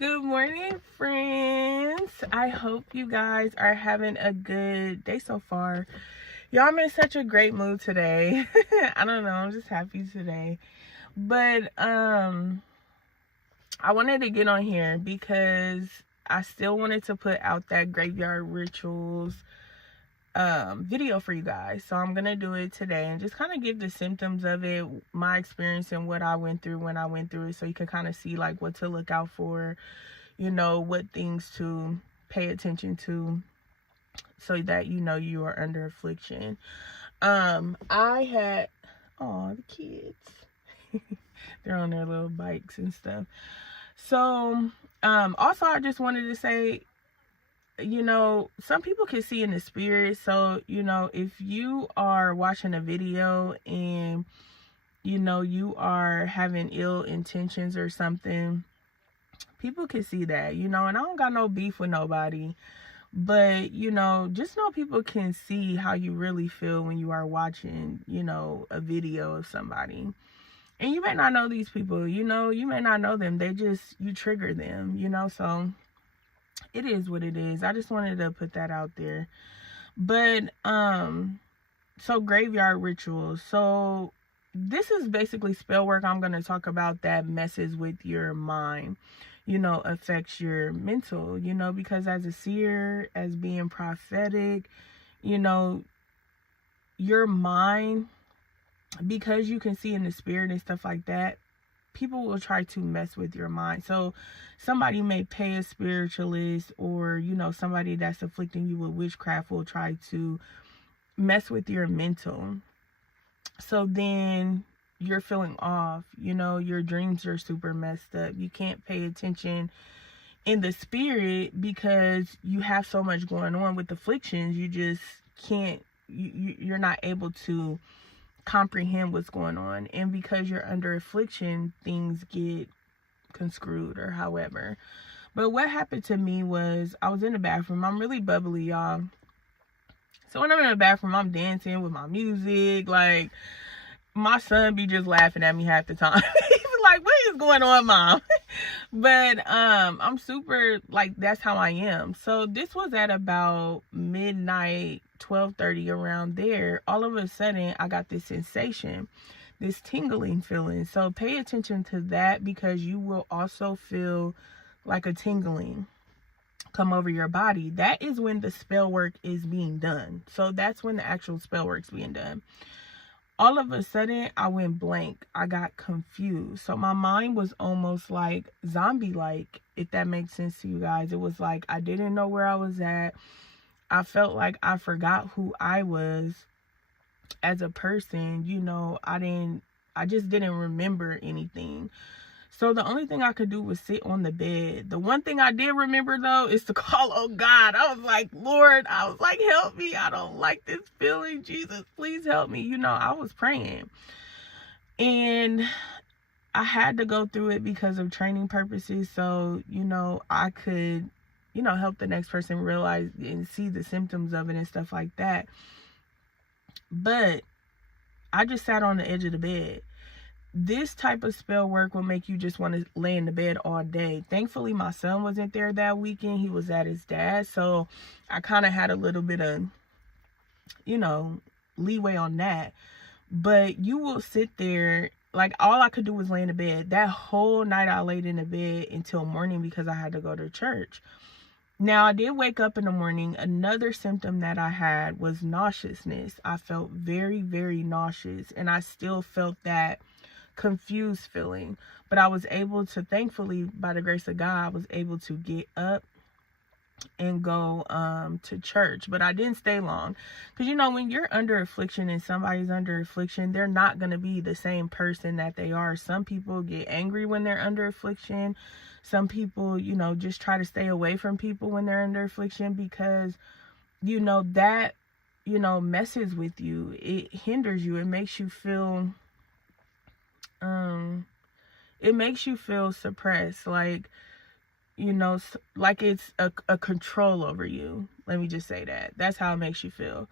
Good morning, friends. I hope you guys are having a good day so far. Y'all, I'm in such a great mood today. I don't know, I'm just happy today. But I wanted to get on here because I still wanted to put out that graveyard rituals video for you guys. So I'm gonna do it today and just kind of give the symptoms of it, my experience, and what I went through when I went through it, so you can kind of see like what to look out for, what things to pay attention to, so that you are under affliction. I had, oh, the kids, they're on their little bikes and stuff. So also I just wanted to say, some people can see in the spirit. So if you are watching a video and you are having ill intentions or something, people can see that, and I don't got no beef with nobody, but just know people can see how you really feel when you are watching a video of somebody. And you may not know these people, you may not know them, you trigger them, so it is what it is. I just wanted to put that out there. But so graveyard rituals, so this is basically spell work I'm going to talk about that messes with your mind, affects your mental, because as a seer, as being prophetic, your mind, because you can see in the spirit and stuff like that, people will try to mess with your mind. So somebody may pay a spiritualist, or somebody that's afflicting you with witchcraft will try to mess with your mental. So then you're feeling off, your dreams are super messed up. You can't pay attention in the spirit because you have so much going on with afflictions. You just can't, you're not able to comprehend what's going on. And because you're under affliction, things get conscrewed or however. But what happened to me was, I was in the bathroom. I'm really bubbly, y'all. So when I'm in the bathroom, I'm dancing with my music. Like, my son be just laughing at me half the time. He's like, what is going on, Mom? But I'm super, like, that's how I am. So this was at about midnight, 12:30, around there. All of a sudden, I got this sensation, this tingling feeling. So pay attention to that, because you will also feel like a tingling come over your body. That is when the spell work is being done. So that's when the actual spell work's being done. All of a sudden, I went blank. I got confused. So my mind was almost like zombie-like, if that makes sense to you guys. It was like I didn't know where I was at. I felt like I forgot who I was as a person. I just didn't remember anything. So the only thing I could do was sit on the bed. The one thing I did remember, though, is to call on God. I was like, Lord, help me. I don't like this feeling. Jesus, please help me. I was praying. And I had to go through it because of training purposes. So, I could, help the next person realize and see the symptoms of it and stuff like that. But I just sat on the edge of the bed. This type of spell work will make you just want to lay in the bed all day. Thankfully, my son wasn't there that weekend. He was at his dad's. So I kind of had a little bit of, leeway on that. But you will sit there, like, all I could do was lay in the bed. That whole night I laid in the bed until morning because I had to go to church. Now, I did wake up in the morning. Another symptom that I had was nauseousness. I felt very, very nauseous. And I still felt that confused feeling, but I was able to, thankfully, by the grace of God, I was able to get up and go to church. But I didn't stay long, because when you're under affliction and somebody's under affliction, they're not going to be the same person that they are. Some people get angry when they're under affliction. Some people just try to stay away from people when they're under affliction, because that messes with you. It hinders you. It makes you feel suppressed, like it's a control over you. Let me just say that's how it makes you feel.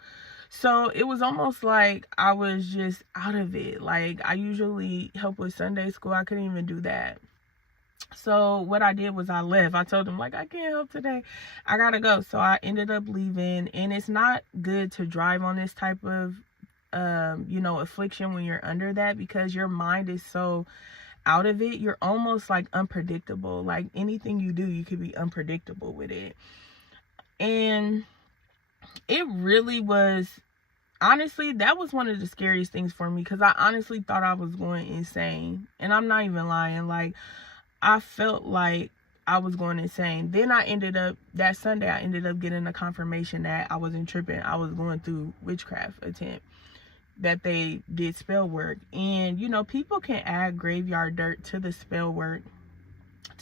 So it was almost like I was just out of it. Like, I usually help with Sunday school. I couldn't even do that. So what I did was I left. I told him, like, I can't help today. I gotta go. So I ended up leaving. And it's not good to drive on this type of, affliction when you're under that, because your mind is so out of it. You're almost like unpredictable. Like anything you do, you could be unpredictable with it. And it really was, honestly, that was one of the scariest things for me, because I honestly thought I was going insane. And I'm not even lying. Like, I felt like I was going insane. Then that Sunday, I ended up getting a confirmation that I wasn't tripping. I was going through witchcraft attempt, that they did spell work. And, people can add graveyard dirt to the spell work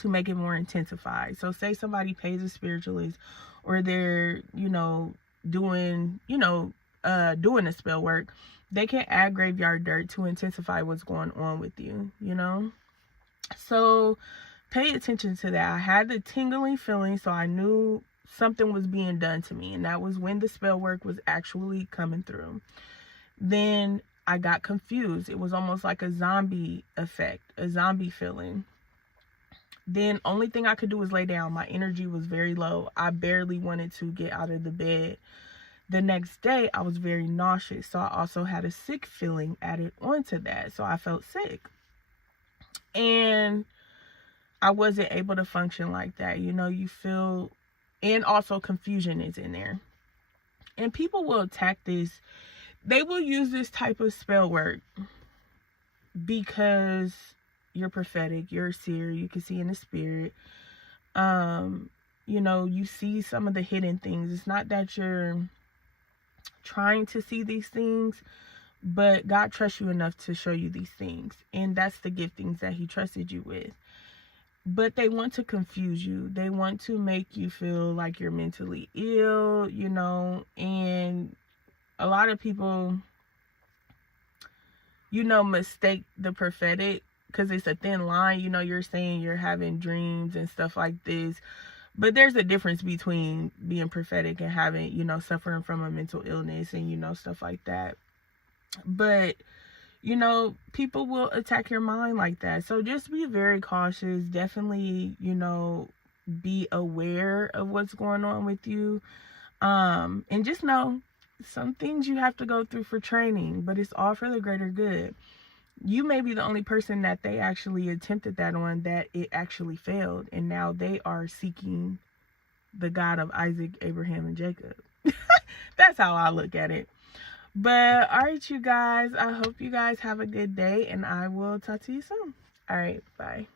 to make it more intensified. So say somebody pays a spiritualist, or they're, doing the spell work, they can add graveyard dirt to intensify what's going on with you, So pay attention to that. I had the tingling feeling, so I knew something was being done to me, and that was when the spell work was actually coming through. Then I got confused. It was almost like a zombie effect, a zombie feeling. Then only thing I could do was lay down. My energy was very low. I barely wanted to get out of the bed. The next day, I was very nauseous, so I also had a sick feeling added onto that. So I felt sick. And I wasn't able to function like that. You feel, and also confusion is in there. And people will attack this. They will use this type of spell work because you're prophetic, you're a seer, you can see in the spirit. You see some of the hidden things. It's not that you're trying to see these things, but God trusts you enough to show you these things. And that's the giftings that he trusted you with. But they want to confuse you. They want to make you feel like you're mentally ill, and a lot of people, mistake the prophetic, because it's a thin line. You're saying you're having dreams and stuff like this, but there's a difference between being prophetic and having, suffering from a mental illness and, stuff like that. But, people will attack your mind like that. So just be very cautious. Definitely, be aware of what's going on with you. And just know some things you have to go through for training, but it's all for the greater good. You may be the only person that they actually attempted that on, that it actually failed. And now they are seeking the God of Isaac, Abraham, and Jacob. That's how I look at it. But all right, you guys, I hope you guys have a good day, and I will talk to you soon. All right, bye.